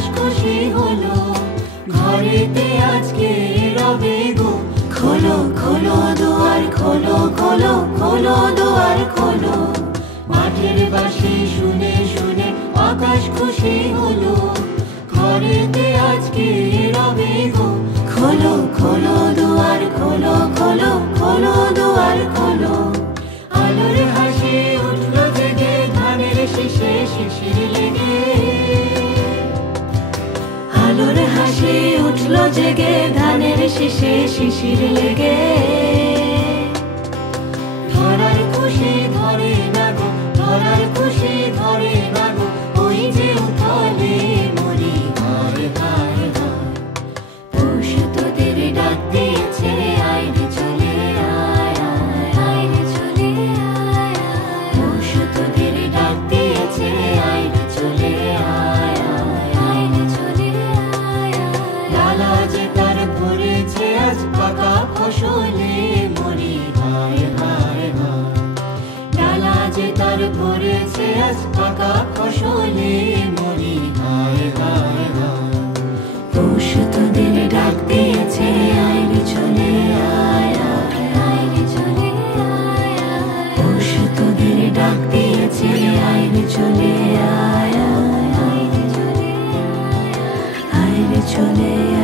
আকাশ খুশি হলো, ঘরেতে আজকে রবে গো। খোলো খোলো দুয়ার খোলো, খোলো খোলো দুয়ার খোলো। মাঠের বাঁশি শুনে শুনে আকাশ খুশি হলো, ঘরেতে আজকে রবে গো। খোলো খোলো দুয়ার খোলো, খোলো খোলো দুয়ার খোলো। আলোর হাসি উঠলো জেগে ধানের শীষে শিশির লেগে। আলোর হাসি উঠলো জেগে ধানের শীষে শিশির লেগে। ধরার খুশি ধরে না গো, ধরার খুশি ধরে না গো, ওই যে উঠলে মরি হায় হায় হায়। পৌষ তোদের ডাক দিয়েছে, আয় রে চলে আয় আয়, আয় রে চলে আয় আয়। পৌষ তোদের ডাক দিয়েছে, আয় রে চলে আয় আয়, আয় রে চলে আয় আয়। ডালা যে তার ভরেছে আজ পাকা ফসলে মরি হায় হায় হায়। ডালা যে তার ভরেছে আজ পাকা ফসলে মরি হায় হায় হায়। পৌষ তোদের ডাক দিয়েছে, আয় রে চলে আয় আয়, আয় রে চলে আয় আয়। পৌষ তোদের ডাক দিয়েছে, আয় রে চলে আয় আয়, আয় রে চলে আয় আয়, আয় রে চলে আয়।